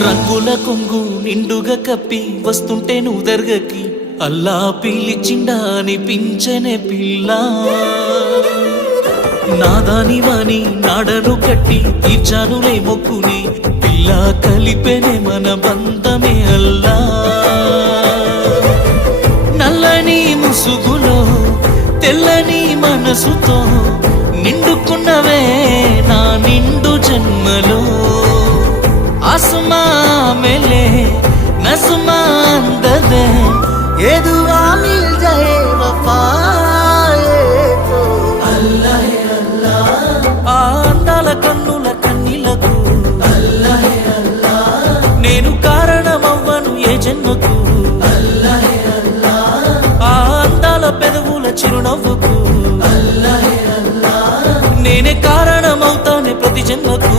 రంగుల కొంగు నిండుగా కప్పి వస్తుంటే నువ్వు దర్గకి అల్లా పిలిచిండా అనిపించనే పిల్ల నాదాని వాని నాడను కట్టి తీర్చానులే మొక్కుని పిల్ల కలిపెనే మన బంధమే అల్లా నల్లని ముసుగులో తెల్లని మనసుతో నిండుకున్నవే నా నిండు జన్మలో आसमां मिले नज़्मा अंदर ये दुआ मिल जाए वफाए तो अल्लाह है अल्लाह अंदाल कन्नुल कन्निलकु अल्लाह है अल्लाह नेनु कारणमव्वनु ये जन्मकु अल्लाह है अल्लाह अंदाल पेदवुल चिरुनव्वुकु अल्लाह है अल्लाह नेने कारणमవుతానే ప్రతి జన్మకు